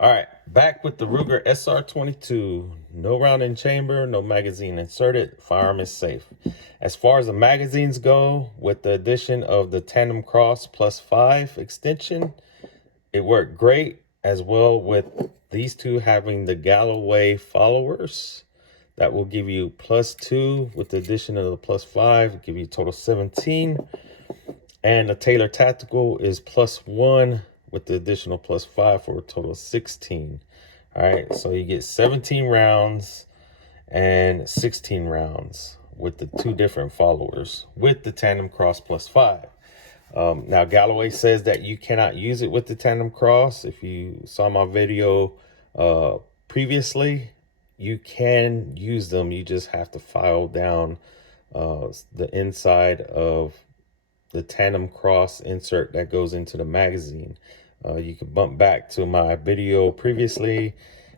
All right, back with the Ruger SR22. No round in chamber, no magazine inserted. Firearm is safe. As far as the magazines go, with the addition of the Tandemkross +5 extension, it worked great, as well with these two having the Galloway followers. That will give you +2 with the addition of the +5, give you a total 17. And the Taylor Tactical is +1 with the additional +5 for a total of 16. All right, so you get 17 rounds and 16 rounds with the two different followers with the Tandemkross +5. Now, Galloway says that you cannot use it with the Tandemkross. If you saw my video previously, you can use them. You just have to file down the inside of the Tandemkross insert that goes into the magazine. You can bump back to my video previously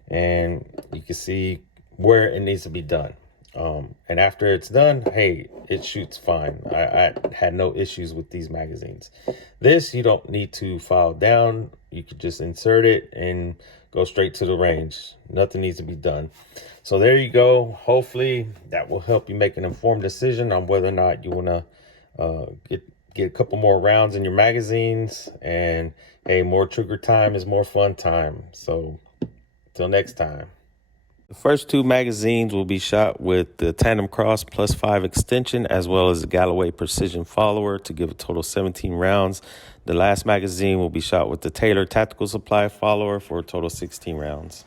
and you can see where it needs to be done. And after it's done, hey, it shoots fine. I had no issues with these magazines. This, you don't need to file down. You could just insert it and go straight to the range. Nothing needs to be done. So there you go. Hopefully that will help you make an informed decision on whether or not you want to get a couple more rounds in your magazines. And hey, more trigger time is more fun time. So till next time. The first two magazines will be shot with the Tandemkross +5 extension, as well as the Galloway Precision follower to give a total of 17 rounds. The last magazine will be shot with the Taylor Tactical Supply follower for a total of 16 rounds.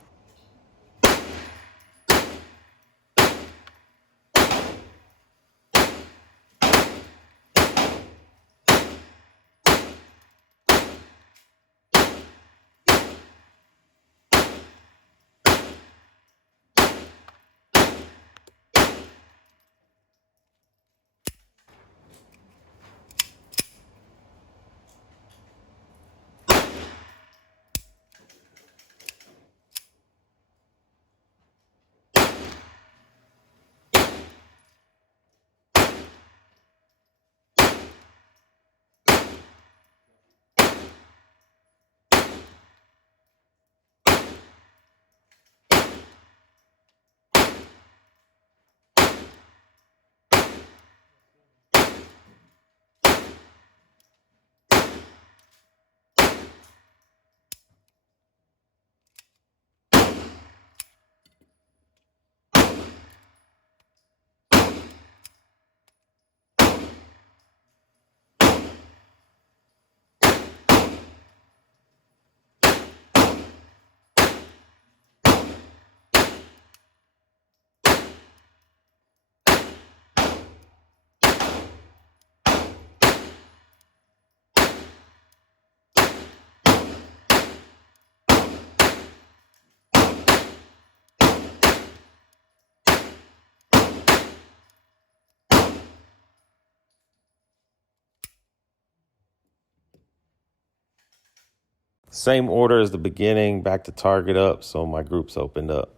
Same order as the beginning, back to target up, so my group's opened up.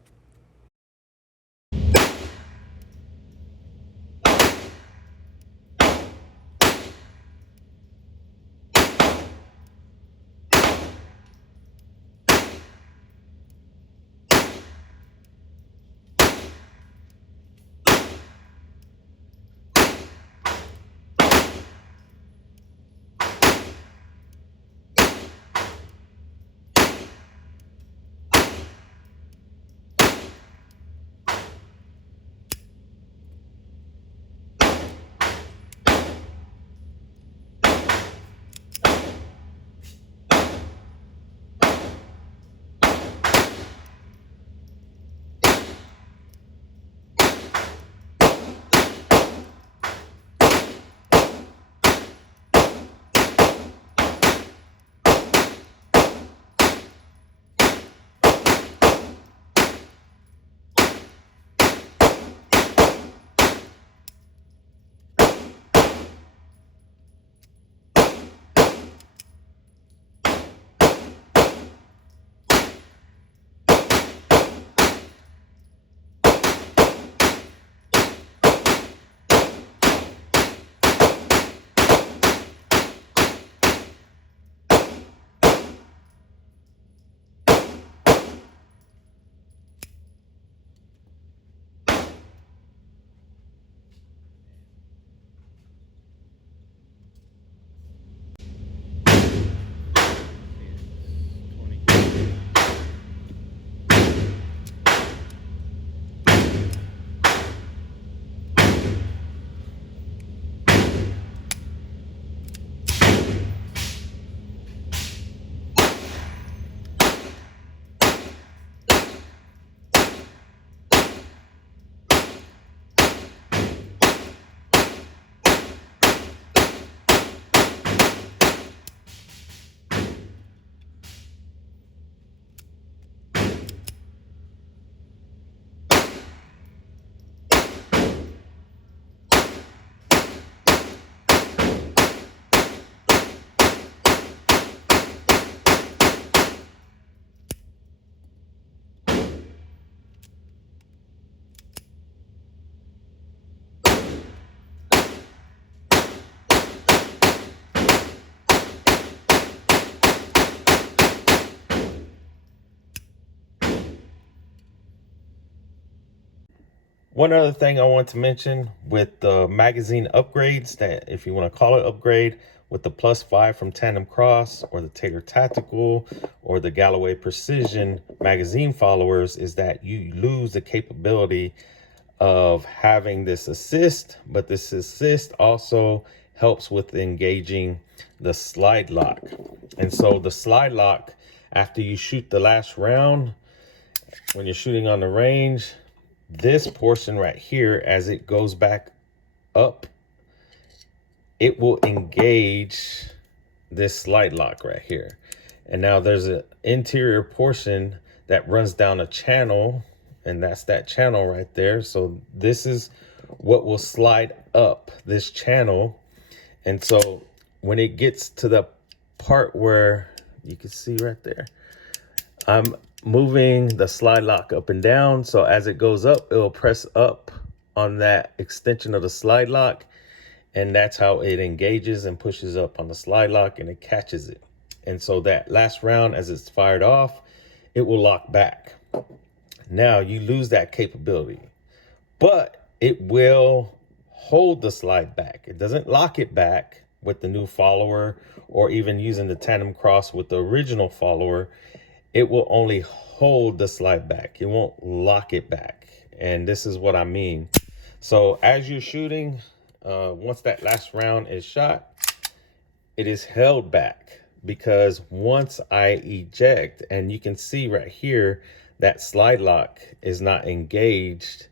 One other thing I want to mention with the magazine upgrades, that if you want to call it upgrade, with the +5 from Tandemkross or the Taylor Tactical or the Galloway Precision magazine followers, is that you lose the capability of having this assist, but this assist also helps with engaging the slide lock. And so the slide lock, after you shoot the last round, when you're shooting on the range, this portion right here, as it goes back up, it will engage this slide lock right here. And now there's an interior portion that runs down a channel, and that's that channel right there. So this is what will slide up this channel. And so when it gets to the part where you can see right there, I'm moving the slide lock up and down. So as it goes up, it will press up on that extension of the slide lock. And that's how it engages and pushes up on the slide lock, and it catches it. And so that last round, as it's fired off, it will lock back. Now you lose that capability, but it will hold the slide back. It doesn't lock it back with the new follower, or even using the Tandemkross with the original follower. It will only hold the slide back. It won't lock it back. And this is what I mean. So as you're shooting, once that last round is shot, it is held back, because once I eject, and you can see right here, that slide lock is not engaged,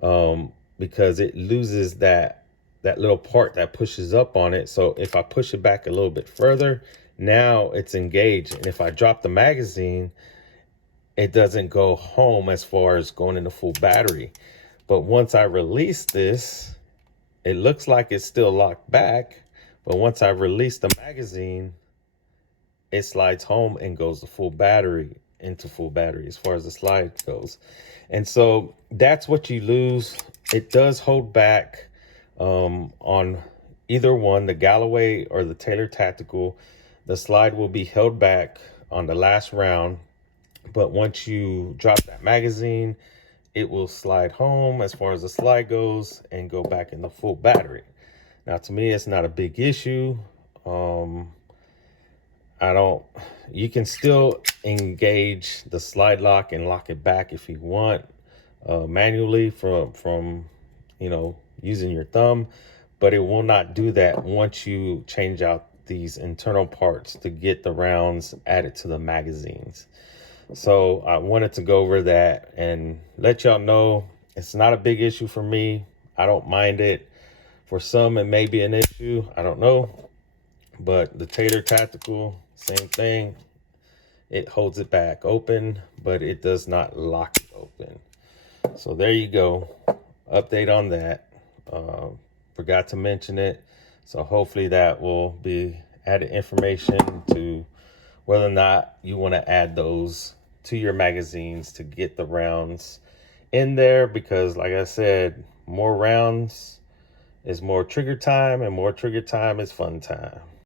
because it loses that little part that pushes up on it. So if I push it back a little bit further, now it's engaged. And if I drop the magazine, it doesn't go home as far as going into full battery. But once I release this, it looks like it's still locked back. But once I release the magazine, it slides home and goes to full battery, into full battery as far as the slide goes. And so that's what you lose. It does hold back on either one, the Galloway or the Taylor Tactical. The slide will be held back on the last round, but once you drop that magazine, it will slide home as far as the slide goes and go back into full battery. Now, to me, it's not a big issue. You can still engage the slide lock and lock it back if you want, manually from using your thumb, but it will not do that once you change out these internal parts to get the rounds added to the magazines. So I wanted to go over that and let y'all know it's not a big issue for me. I don't mind it. For some, it may be an issue. I don't know. But the Taylor Tactical, same thing. It holds it back open, but it does not lock it open. So there you go. Update on that. Forgot to mention it. So hopefully that will be added information to whether or not you want to add those to your magazines to get the rounds in there, because like I said, more rounds is more trigger time, and more trigger time is fun time.